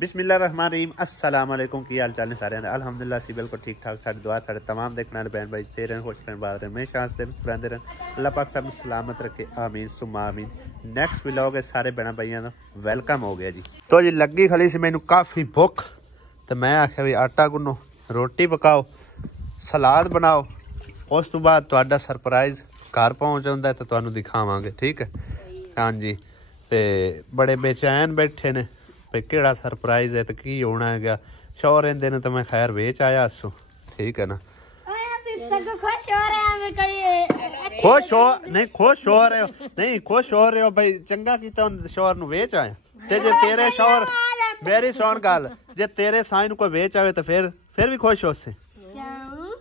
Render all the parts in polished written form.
बिस्मिल्लाहिर्रहमानिर्रहीम अस्सलाम वालेकुम की हाल चाल ने सारे अल्हम्दुलिल्लाह सी बिल्कुल ठीक ठाक साडी दुआ साडे तमाम देखने वाले बहन भाई तेरे खुश रहने बाद में शांत से मुस्कुराते रहन अल्लाह पाक सब सलामत रखे आमीन सुम्मा आमीन। नेक्स्ट व्लॉग है सारे बहन भाइयों का वेलकम हो गया जी। तो जी लगी खड़ी सी मैनू काफ़ी भुख तो मैं आख्या भी आटा गुन्नो रोटी पकाओ सलाद बनाओ उस तो बाद तुहाडा सरप्राइज घर पहुँच जाता है तो तुहानू दिखावांगे ठीक है। हाँ जी तो बड़े बेचैन बैठे ने भाई केड़ा सरप्राइज है तो की होना है शौर रेंदे ने तो मैं खैर बेच आया असू ठीक है ना। खुश हो नहीं खुश हो रहे हो नहीं खुश हो रहे हो भाई चंगा कीता शौर नु बेच आया ते जे तेरे शौर मेरी सुन गल जे तेरे साईं नु कोई बेच आवे तो फिर भी खुश हो से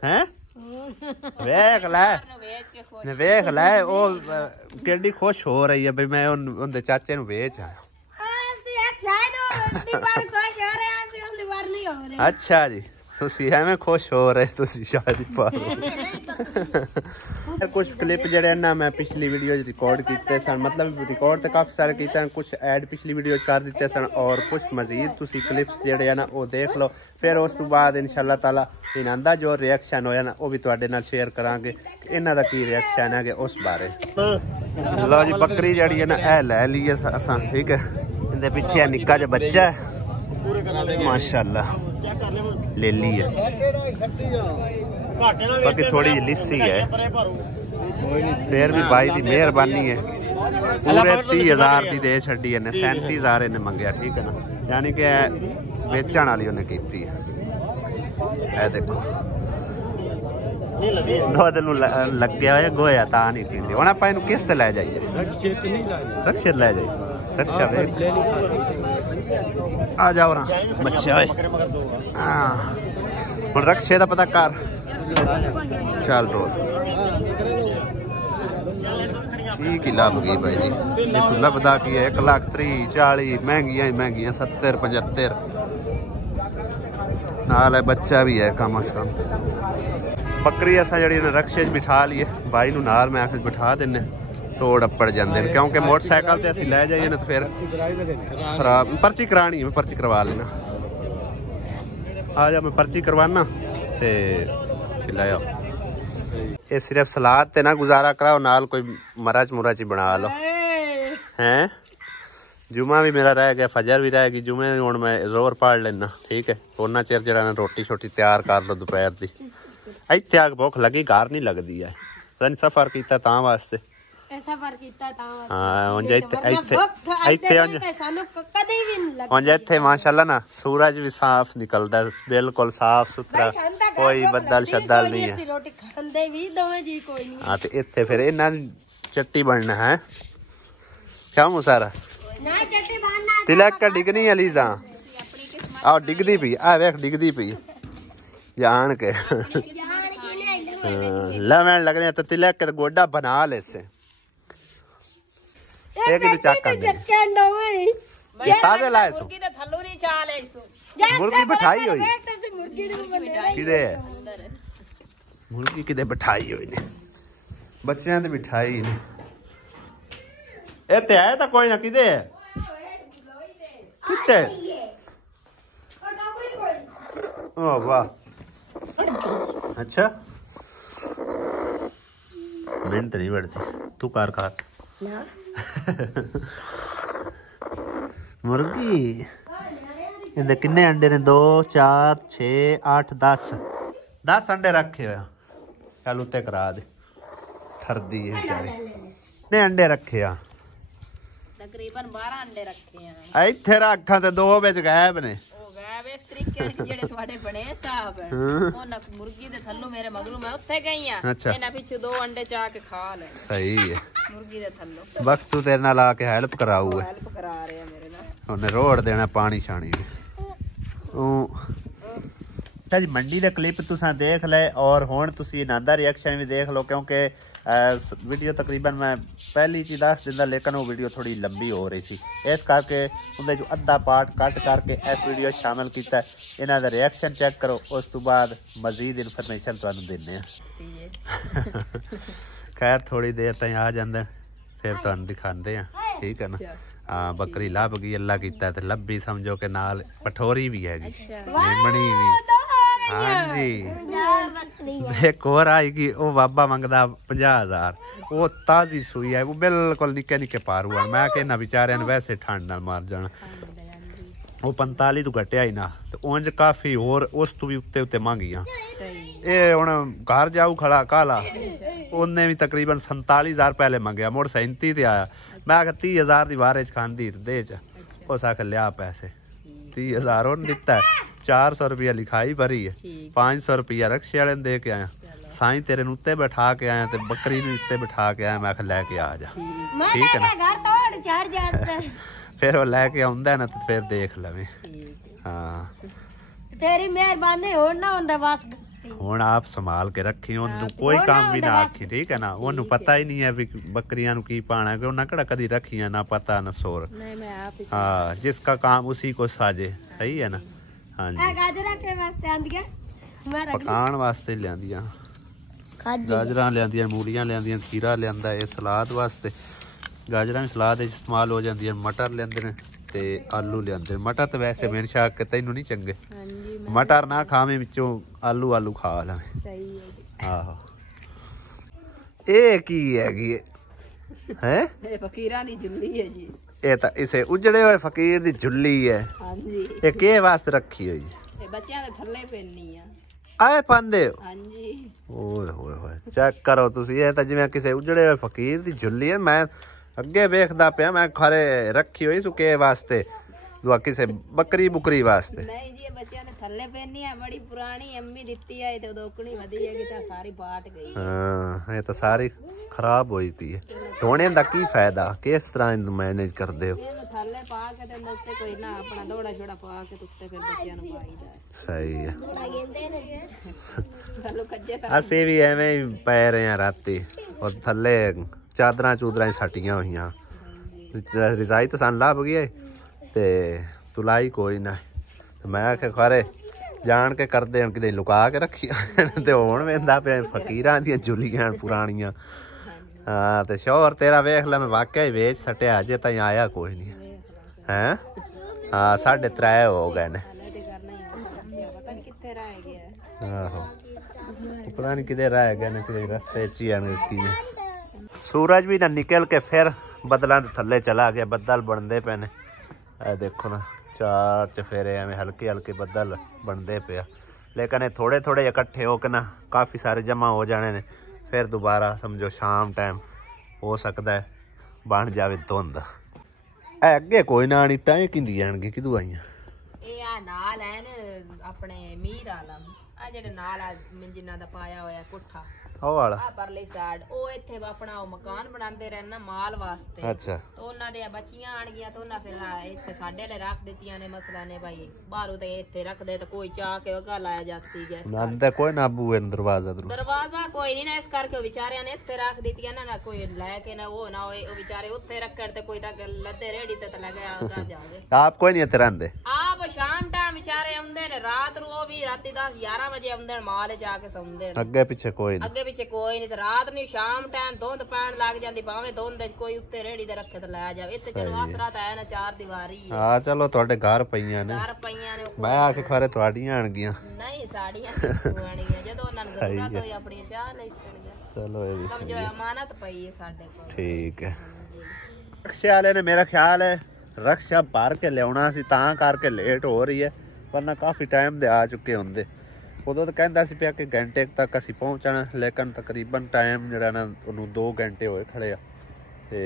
हैं वेख ले ओ केडी खुश हो रही है भाई मैं उनदे चाचे नु बेच आया। अच्छा जी तुसी एवें खुश हो रहे तुसी शादी पर कुछ क्लिप जड़े ना मैं पिछली वीडियो रिकॉर्ड किए सन मतलब रिकॉर्ड तो काफ़ी सारे किए कुछ ऐड पिछली वीडियो कर दिते सन और कुछ मजीद तुसी क्लिप्स जड़े ना वो देख लो फिर उस तो बाद इंशाल्लाह ताला इन्हां दा जो रिएक्शन होया ना वो भी तुहाडे नाल शेयर करांगे इन्हां दा की रिएक्शन है उस बारे। लो जी बकरी जड़ी है ना ए ले ली है असां ठीक है इनके पीछे निक्का जिहा बच्चा है माशाल्लाह ले ली है बाकी थोड़ी लिस्सी है फिर भी भाई की मेहरबानी है पूरे 30,000 की दे छड़ी है 37,000 इन्हें मंगया ठीक है ना यानी कि बेचण वाली उन्हें की है। देखो दुध नूं लग्या होया गोया ता नहीं पींदी हुण आपां इहनूं किस ते लै जाइए रक्शे लै जाइए रक्षा आ जाओ ना बच्चा हुण रक्शे दा पता कर चल रोज की लभ गई भाई जी ये तू लभदा की है 1,30,40 महंगियां 70-75 नाल है बच्चा भी है कम अज कम। बकरी असा जी रक्शे बिठा लीए भाई नूं नाल मैं आखिर बिठा देने तोड़ अप्पड़ जाते हैं क्योंकि मोटरसाइकिल से असं लै जाइए ना तो फिर खराब पर्ची करानी है मैं पर्ची करवा लेना आ जा मैं पर्ची करवाना ते लै आओ ये सिर्फ सलाद ते ना गुजारा कराओ नाल कोई मरच मुरच बना लो हैं। जुमा भी मेरा रह गया फजर भी रह गई जुमे हुण मैं जोर पढ़ लेना ठीक है उन्ना चिर जरा रोटी शोटी तैयार कर लो दोपहर की इत्थे आग भुख लगी घर नहीं लगती है सफर किया तां वास्ते माशाल्लाह ना सूरज भी साफ निकलता बिल्कुल साफ सुथरा कोई बदल शदल नहीं है। हाँ तो इत्थे फिर इन्हां चट्टी बनना है क्या मुसारा तिलक डिगनी अलीजा आओ डिगदी पी आ वेख डिगदी पी जान के लवण लगने तो तिलक के गोडा बना ले से एक ही चक कर दे ये ताजे लाए सो मुर्गी बिठाई हुई किदे मुर्गी किदे बिठाई हुई ने बच्चियां ते बिठाई ने ए ते आया था कोई ना किदे किते ओ वाह अच्छा मेहनत नहीं बढ़ती तू कार खा मुर्गी इहदे किन्ने अंडे ने 2 4 6 8 10 अंडे रखे हुए चल उत्ते करा दे ठरदी है बेचारी ने अंडे रखे आ तकरीबन 12 अंडे रखे हैं इत्थे रखां ते 2 विच गायब ने इस तरीके जेड़े ਤੁਹਾਡੇ बने साहब ਉਹਨਾਂ मुर्गी दे थल्लो मेरे मगरू मैं उत्थे गई हां ਇਹਨਾਂ पिछे 2 अंडे चा के खा ले सही है मुर्गी दे थल्लो वक्त तू तेरे नाल आके हेल्प कराऊ है हेल्प करा रहे हैं मेरे नाल ਉਹਨੇ रोड देना पानी छानी जी मंडी दे क्लिप तुसां देख ले और हुण तुसी इन्हां दा रिएक्शन भी देख लो क्योंकि वीडियो तकरीबन मैं पहली च दस दिंदा लेकिन वो वीडियो थोड़ी लंबी हो रही थी इस करके उनका जो अद्धा पार्ट कट करके इस वीडियो शामिल किया इन्हां दा रिएक्शन चेक करो उस तो बाद मजीद इन्फॉर्मेशन तुहानू देने खैर थोड़ी देर तक आ जांदे फिर तुहानू दिखांदे हैं ठीक है ना। हाँ बकरी लभ गई अल्लाह कीता ते लभी समझो के नाल पठोरी भी हैगी मेमणी भी। हाँ जी एक और आई कि वो बाबा मंगदा 50,000 वो ताजी सूई है वो बिल्कुल निक्के निक्के पारू है मैं कहना बेचारे वैसे ठंड नाल मार जाना वो 45 तो घटिया ही ना तो उंज काफी और उस तो भी उत्ते उत्ते मंगियां ये हुण घर जाऊ खड़ा काला उन्हें भी तकरीबन 47,000 पहले मंगया मुड़ 37 ते आया मैं आख 30,000 दी वारे च खांदी दे च उस आख लिया पैसे 30,000 उन्हें दिता है 400 रुपया लिखाई भरी है 500 रुपया रक्शे वाले दे के आया साईं तेरे नूं उत्ते बैठा के आया ते बकरी नूं उत्ते बैठा के आया मैं आख लैके आ जा ठीक है ना फिर वो लैके आउंदा ना तो फिर देख लवे। हाँ तेरी मेहरबानी होण ना हुंदा बस हुण आप संभाल के रखी ओनू कोई काम भी ना आखी ठीक है ना ओनू पता ही नहीं है भी बकरियां नू की पाना कि उन्हें कड़ा कदी रखियां ना पता ना सोर। हाँ जिसका काम उसी को साजे सही है ना। हाँ जी पकाण वास्ते लियांदियां गाजरां लियांदियां मूलियां लियांदियां खीरा लियांदा है सलाद वास्ते गाजरां भी सलाद इस्तेमाल हो जांदियां मटर लियांदे ने ते आलू लियांदे मटर तो वैसे मेरे शाक के तैनू नहीं चंगे मटर ना खावे विचों आलू आलू खा लवे आहो ए की हैगी है फकीरां दी जुल्ली है जी ए ता इसे उजड़े हुए फकीर दी जुल्ली है। हां जी ए के वास्ते रखी हुई है ए बच्चियां दे थल्ले पैनी है आए पांदे हां जी ओए होए होए चेक करो तुसी ये ता जिवें किसे उजड़े हुए फकीर दी जुल्ली है मैं अगे वेखदा पिया मैं खरे रखी हुई सु के वास्ते दुआ किसे बकरी बुकरी वास्ते नहीं जी बच्चियां ने थल्ले पहनी है बड़ी पुरानी अम्मी दित्ती है ते दोकणी वधी है कि ता सारी पाट गई। हां ये तो सारी खराब होई पई है धोने दा की फायदा किस तरह इनु मैनेज करदे हो ਇਹਨੂੰ ਥੱਲੇ ਪਾ ਕੇ ਤੇ ਉੱਤੇ ਕੋਈ ਨਾ ਆਪਣਾ ਦੋੜਾ ਛੋੜਾ ਪਾ ਕੇ ਉੱਤੇ ਫਿਰ ਬੱਚਿਆਂ ਨੂੰ ਪਾਈਦਾ सही है ਸਾਨੂੰ ਕੱਜੇ ਤਾਂ ਅਸੀਂ ਵੀ ਐਵੇਂ ਹੀ ਪੈ ਰਹੇ ਆ ਰਾਤੀ और थल्ले ਚਾਦਰਾਂ ਚੂਦਰਾਂ ਸੱਟੀਆਂ ਹੋਈਆਂ ਰਜ਼ਾਈ ਤਾਂ ਸਾਨੂੰ ਲੱਭ ਗਈ ਤੇ ਤੁਲਾਈ ਕੋਈ ਨਾ ਮੈਂ ਆਖਿਆ ਖਰੇ ਜਾਣ ਕੇ ਕਰਦੇ ਹਣ ਕਿਤੇ ਲੁਕਾ ਕੇ ਰੱਖੀਆਂ ਤੇ ਹੁਣ ਵੇਂਦਾ ਪਿਆ ਫਕੀਰਾਂ ਦੀਆਂ ਜੁਲੀਆਂ ਪੁਰਾਣੀਆਂ। हाँ तो शोर तेरा वेख ला मैं वाकई वेच सटिया अजे ताई आया कोई नहीं है। हाँ 3:30 हो गए ने आहो पता नहीं किधर रह गए ने किधर रास्ते च ही सूरज भी ना निकल के फिर बदलों थले चला गया बदल बनते पे ने देखो ना 4 चफेरे एवं हल्के हल्के बदल बनते पे लेकिन थोड़े थोड़े इकट्ठे हो के ना काफ़ी सारे जमा हो जाने ने फिर दोबारा समझो शाम टाइम हो सकता है बन जाए धुंध अगे कोई ना नहीं टाइम कि जाएंगे कि आईया नाल है अपने मीर आलम आ जेड़े नाल जिन्ना दा पाया होया कोठा ओ वाला आ परली साइड ओ इथे अपना मकान बनांदे रहन ना माल वास्ते अच्छा तो उन्हां दे बच्चियां आण गईयां तो उन्हां फिर इथे साडे ले रख दित्तियां ने मसला ने भाई बाहरों ते इथे रख दे तो कोई चाह के वगा लाया जाती गैस नंदे कोई ना बूए दरवाजा कोई नहीं ना इस करके बेचारियां ने इथे रख दित्तियां ना कोई लेके ना वो ना होए ओ बेचारे उथे रख कर ते कोई तक लद्दे रेड़ी ते लगे आगा जावे आप कोई नहीं इथे रहंदे आप शाम टाइम बेचारे आंदे ने रात रू भी राती 10-11 बजे आंदे माल जाके सौंदे अगे पीछे कोई नहीं पिछे कोई नहीं रात नहीं शाम टाइम धुंध पैन लग जाती भावे धुंध कोई उत्ते रेड़ी दे रखे तो लै जावे इत्थे चलो आसरा ता है ना 4 दीवारी है हां चलो ਤੁਹਾਡੇ ਘਰ ਪਈਆਂ ਨੇ ਮੈਂ ਆ ਕੇ ਖਰੇ ਤੁਹਾਡੀਆਂ ਆਣ ਗਈਆਂ ਨਹੀਂ ਸਾਡੀਆਂ ਆਣੀਆਂ ਜਦੋਂ ਉਹਨਾਂ ਨੂੰ ਜ਼ਰੂਰਤ ਹੋਈ ਆਪਣੀ ਚਾਹ ਲੈ ਸਕਦੇ ਚਲੋ ਇਹ ਵੀ ਸਮਝੋ ਅਮਾਨਤ ਪਈ ਹੈ ਸਾਡੇ ਕੋਲ ਠੀਕ ਹੈ ਰਕਸ਼ੇ ਵਾਲੇ ਨੇ ਮੇਰਾ ਖਿਆਲ ਹੈ ਰਕਸ਼ਾ ਭਰ ਕੇ ਲਿਆਉਣਾ ਸੀ ਤਾਂ ਕਰਕੇ ਲੇਟ ਹੋ ਰਹੀ ਹੈ ਵਰਨਾ ਕਾਫੀ ਟਾਈਮ ਦੇ ਆ ਚੁੱਕੇ ਹੁੰਦੇ उदों तो कहता सी पिया कि घंटे तक असी पहुँचना लेकिन तकरीबन टाइम जरा ना उन्होंने 2 घंटे होए खड़े तो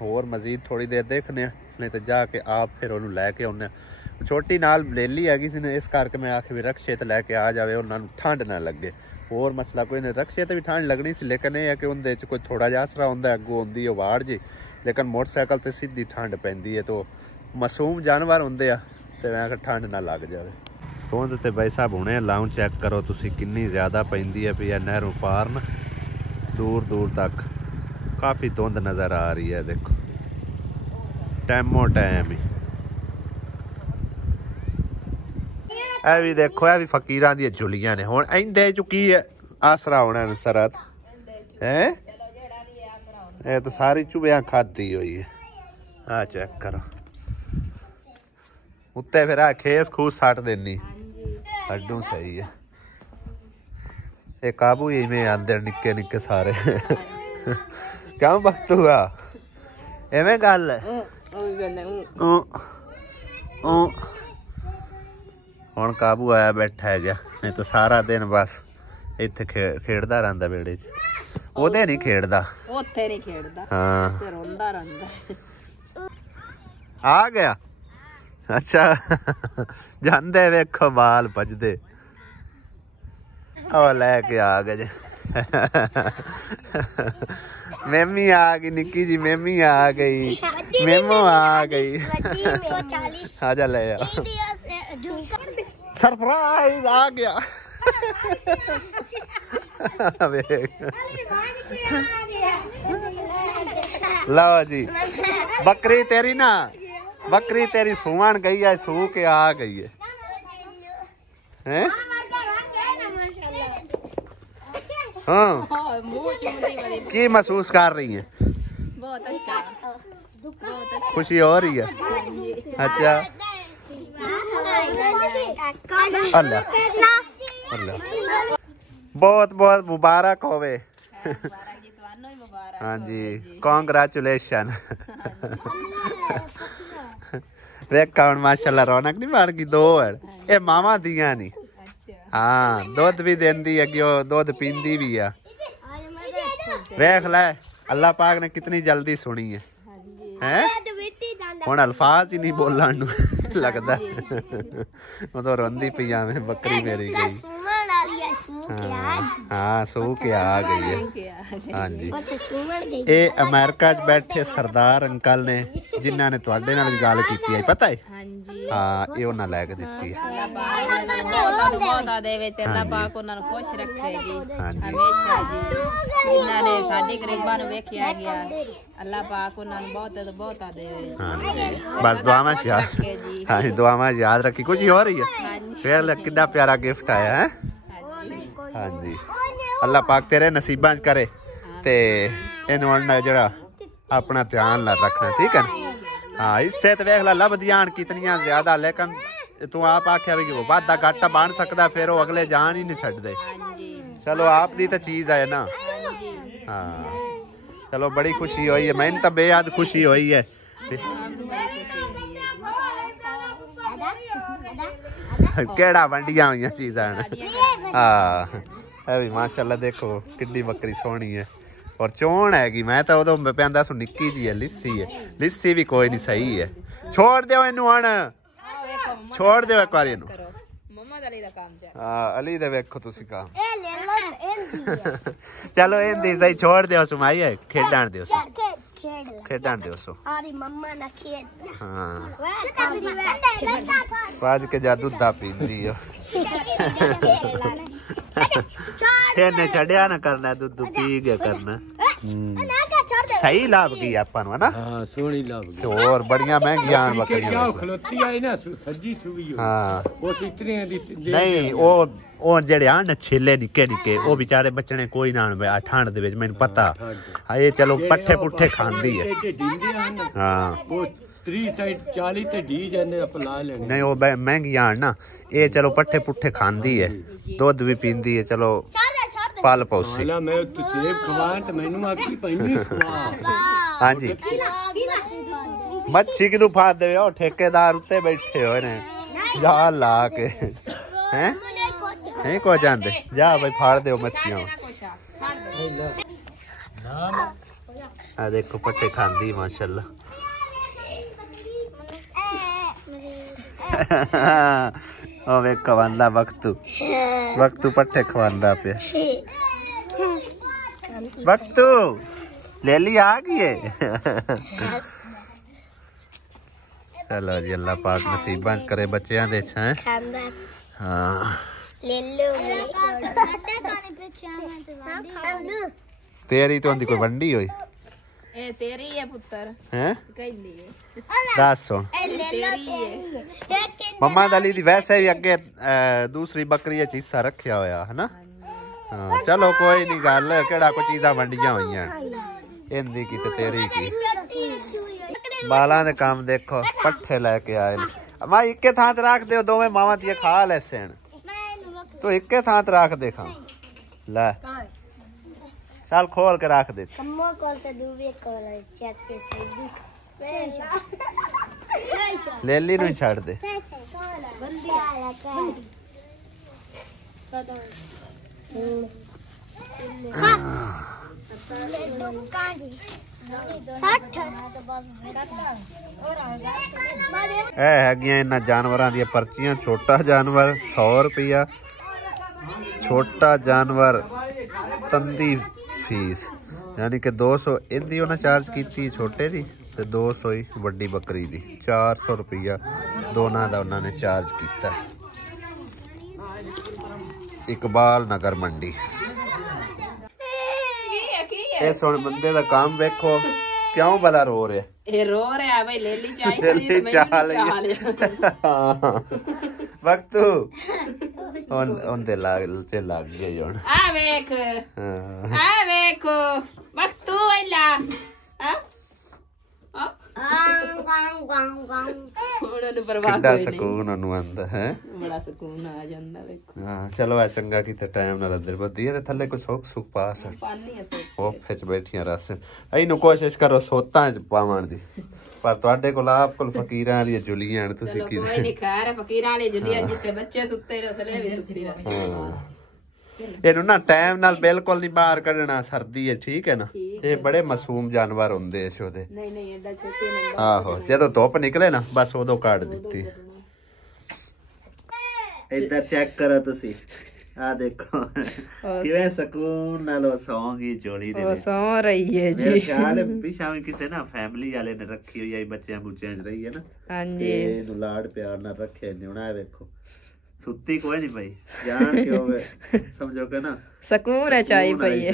होर मजीद थोड़ी देर देखने नहीं तो जाके आप फिर उन्होंने लैके आने छोटी नाल लेली हैगी सी इस करके मैं आखे भी रक्शे तो लैके आ जाए उन्होंने ठंड ना लगे होर मसला कोई नहीं रक्शे तो भी ठंड लगनी सी लेकिन यह है कि उनके कोई थोड़ा जिहा आसरा होंदा अगों आउंदी वाड़ जी लेकिन मोटरसाइकिल तो सीधी ठंड पैंदी है तो मासूम जानवर होंदे आ ते मैं ठंड ना लग जाए धुंध ते भाई साहब हुणे लाऊं चेक करो तुसी कितनी ज़्यादा पैंदी है पई नहरों पार ना दूर दूर तक काफ़ी धुंध नज़र आ रही है देखो टाइमो टाइम ही ए भी देखो ए भी फकीरां दी जुलियां ने हुण इंदे च की आसरा होना सरत है ये तो सारी चुबियां खाधी हुई है आ चेक करो ਉੱਤੇ ਫਿਰ ਆ ਖੇਸ ਖੂਸ ਸੱਟ ਦੇਣੀ ਅੱਡੂ ਸਹੀ ਹੈ ਇਹ ਕਾਬੂ ਇਵੇਂ ਆਂਦੇ ਨਿੱਕੇ ਨਿੱਕੇ ਸਾਰੇ ਕਿਉਂ ਬਖਤੂਆ ਐਵੇਂ ਗੱਲ ਹੁਣ ਕਾਬੂ ਆਇਆ ਬੈਠਾ ਹੈ ਗਿਆ ਨਹੀਂ ਤਾਂ ਸਾਰਾ ਦਿਨ ਬਸ ਇੱਥੇ ਖੇਡਦਾ ਰਹਿੰਦਾ ਵਿਹੜੇ 'ਚ ਉਹਦੇ ਨਹੀਂ ਖੇਡਦਾ ਉੱਥੇ ਨਹੀਂ ਖੇਡਦਾ ਹਾਂ ਤੇ ਰੋਂਦਾ ਰਹਿੰਦਾ ਆ ਗਿਆ ਅੱਛਾ ਜਾਂਦੇ ਵੇਖੋ ਬਾਲ ਭਜਦੇ ਉਹ ਲੈ ਕੇ ਆ ਗਏ ਜੇ मेमी आ गई निक्की जी मेमी आ गई मेमो आ गई आजा ले सरप्राइज आ गया लो जी बकरी तेरी ना बकरी तेरी सुवन गई है सू के आ गई है हाँ की महसूस कर रही है बहुत अच्छा खुशी हो रही है अच्छा अल्लाह अल्लाह बहुत बहुत मुबारक होवे हाँ जी कॉन्ग्रेचुलेशन वेख माशाल्लाह रौनक नहीं मार गई दो है ये मामा दिया नहीं हाँ दुध भी देंदी है कि दुध पींदी भी है वेख ले अल्लाह पाक ने कितनी जल्दी सुनी है हैं हुण अल्फाज ही नहीं बोलन लगता तो रोंदी पई आवे बकरी मेरी गई हाँ सू के आ गई है हाँ जी ये अमेरिका च बैठे सरदार अंकल ने जिन्हों ने तुहाडे नाल गल कीती है पता है हाँ ये उन्हें लैके दिती है बस दुआवां हाँ जी दुआवां याद रखी कुछ हो रही है फिर कितना प्यारा गिफ्ट आया है हाँ जी अल्लाह पाक तेरे नसीबां च करे ते इन्होंने जरा अपना ध्यान ला रखना ठीक है ना हाँ इससे तो वेख ला लभदियां कितनियां ज्यादा लेकिन तू आप आख्या भी वो वादा घाटा बन सकता फिर वो अगले जान ही नहीं छड्डदे चलो आप दी तो चीज है ना हाँ चलो बड़ी खुशी हुई है मैंने तो बेहद खुशी हुई है केड़ा वंडिया हुई चीजा हाँ भी माशाल्लाह देखो किड्डी बकरी सोहनी है और चोण हैगी मैं तो उदों पैंदा सो निक्की जी है लिस्सी भी कोई नहीं सही है छोड़ दो इनू हण छोड़ दो एक बार इनू हाँ अली दे वेखो तुसी काम चलो इंदी सही छोड़ दो सुमाई है खेडण दो खेडण दो सो हाँ पाज के जादू दा पींदी हो ने छड़िया ना करना दूध पी गया करना सही लाभ की अपन है ना हां सोनी लाभ की और बढ़िया महंगी आन बकरियां क्या खलोती आई ना सज्जी सुवी हां वो इतने दी नहीं ओ जेड़े आन छेले निके निके ओ बेचारे बचने कोई ना ठंड दे विच मैनू पता हां ये चलो पट्ठे पुट्ठे खांदी है हां वो 30-40 ते डी जाने अपना लेने नहीं वो महंगी आन ना ये चलो पट्ठे पुट्ठे खांदी है दूध भी पींदी है चलो पाल पौसी मैं तो सेब खवान तो मैनू आखी पैनी हां जी मच्छी किदू फाद दे ओ ठेकेदार उत्ते बैठे हो ने जा ला के हैं नहीं को जानदे जा भाई फाड़ दो मच्छियां आ देखो पट्टे खांदी माशाल्लाह ओ वे खवांदा वक्तू पट्टे खवांदा पे वक्तू लेली आ गई है चलो जी अल्लाह पाक नसीबां च करे बच्चियां दे छ हां ले लो तेरी तो अंदी कोई वंडी होई ए तेरी है पुत्र हैं कहली दस सुन तेरी है मम्मा दली दी वैसे भी अगे दूसरी बकरी च हिस्सा रखया होया है ना हां चलो कोई नहीं गल केड़ा कोई चीज़ां वंडियां होईयां इंदी की ते तेरी की बालां दे काम देखो पट्ठे लेके आए मैं इक्के थां ते रख दे दोवें मावां ती खा ले सेन तू इक्के थां ते रख दे खा ले चल खोल के रख दे कम्मो कॉल ते दूवे कॉल चाचे से लेली नु छाड़ दे बंदी आला इन्हां जानवरां दी पर्चियां छोटा जानवर 100 रुपया छोटा जानवर तंदी फीस यानी कि 200 इहदी उन्हें चार्ज की छोटे दी ते 200 ही वड्डी बकरी दी 400 रुपया दोनों का उन्होंने चार्ज किया। इकबाल नगर मंडी इस हुण बंदे दा काम वेखो क्यों भला रो रहे ये रो रहा भाई लेली चाहिए वक्त उनते लग गए हुण आ वेख वक्त तू आइला किड्डा सकून ओनू आंदा है बड़ा सकून आ जांदा वेखो। हां चलो आ चंगा कीता टाइम नाल अंदर बदी ते थल्ले कोई सुख पास पानी है ओ फिच बैठियां रस इनू कोशिश करो सोतां च पावण दी पर तुहाडे कोल आप कोल फकीरां वाली जुलियां न तुसी की कोई नहीं खैर फकीरां वाली जुलियां जिते बच्चे सुत्ते रसले भी सुत्ती रहे ਇਹਨੂੰ ਨਾ ਟਾਈਮ ਨਾਲ ਬਿਲਕੁਲ ਨਹੀਂ ਬਾਹਰ ਕੱਢਣਾ ਸਰਦੀ ਹੈ ਠੀਕ ਹੈ ਨਾ ਇਹ ਬੜੇ ਮਾਸੂਮ ਜਾਨਵਰ ਹੁੰਦੇ ਇਸ ਉਹਦੇ ਨਹੀਂ ਨਹੀਂ ਐਡਾ ਛੋਟੇ ਨਹੀਂ ਆਹੋ ਜਦੋਂ ਧੁੱਪ ਨਿਕਲੇ ਨਾ ਬਸ ਉਦੋਂ ਕੱਢ ਦਿੱਤੀ ਇੱਧਰ ਚੈੱਕ ਕਰੋ ਤੁਸੀਂ ਆ ਦੇਖੋ ਕਿਵੇਂ ਸਕੂਨ ਨਾਲ ਉਹ ਸੌਂਗੀ ਚੋਲੀ ਦੇ ਵਿੱਚ ਸੌਂ ਰਹੀ ਹੈ ਜੀ ਮੇਰੇ ਖਿਆਲ ਹੈ ਪਿਛਾਵੇਂ ਕਿਸੇ ਨਾ ਫੈਮਿਲੀ ਵਾਲੇ ਨੇ ਰੱਖੀ ਹੋਈ ਹੈ ਬੱਚਿਆਂ ਬੁੱਚਿਆਂ 'ਚ ਰਹੀ ਹੈ ਨਾ ਹਾਂਜੀ ਇਹਨੂੰ ਲਾਡ ਪਿਆਰ ਨਾਲ ਰੱਖਿਆ ਨੇ ਹੁਣ ਆ ਵੇਖੋ सुत्ती कोई नहीं भाई जान के होवे समझो के ना सकून है चाय पई है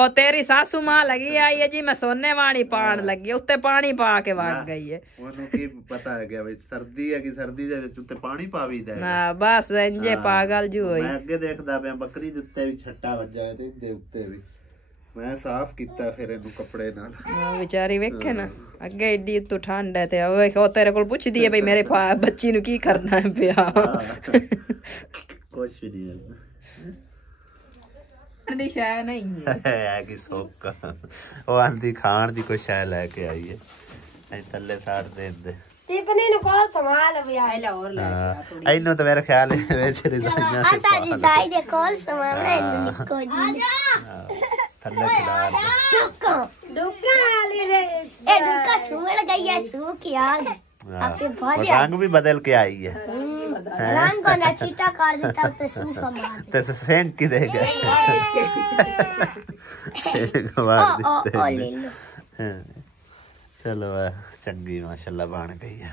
और तेरी सासू मां लगी आई है जी मैं सोने वाली पान लगी उत्ते पानी पा के भाग गई है ओनू की पता है क्या भाई सर्दी है कि सर्दी दे विच उत्ते पानी पावीदा है ना बस इंजे पागल जो होई मैं अगे देखदा पे बकरी दे उत्ते भी छट्टा वज्जा ते इदे उत्ते भी मैं साफ कीता फिर इनू कपड़े नाल बेचारी वेखे ना अगे एडी तो ठंड है ते वेख ओ तेरे कोल पुछदी है भाई मेरे बच्ची नु की करना है पिया कुछ नहीं है दी शय नहीं है कि सोका ओ आंदी खान दी कोई शय लेके आई है ऐ थल्ले साड़ दे दे टिफनी नु कॉल संभाल अब यार आइला और ले इनो तो मेरा ख्याल है वैसे रिजाइना से साडी साई दे कॉल संभाल को जी थल्ले खिला दुका वाली रे ए दुका सुमड़ गई है सू की आग आपके बहुत रंग भी बदल के आई है रंग को ना चीटा कर देता तो सू का मार ते सेंक की देगा ओ ले लो चलो चंगी माशाल्लाह बन गई है।